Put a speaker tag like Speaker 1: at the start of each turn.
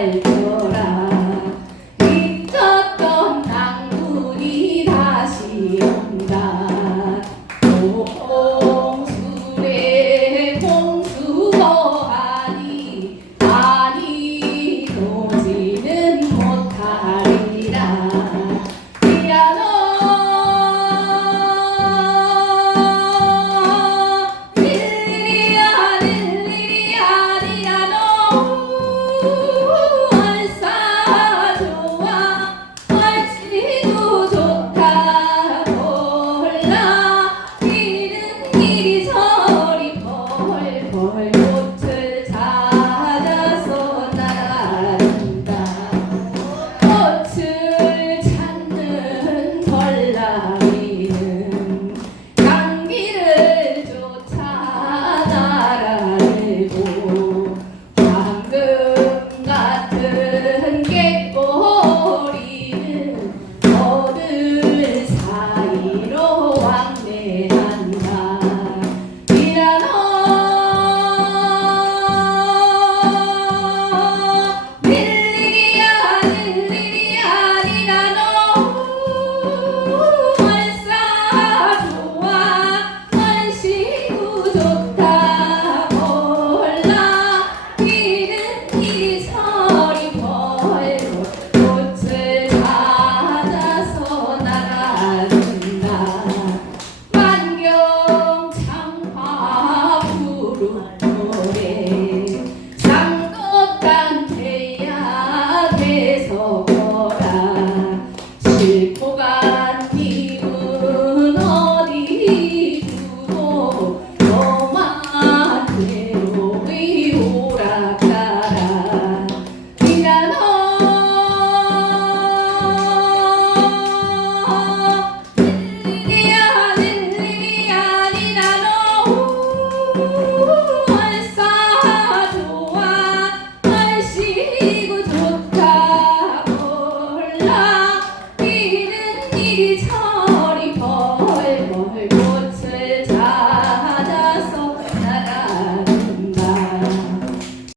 Speaker 1: Bye. morrem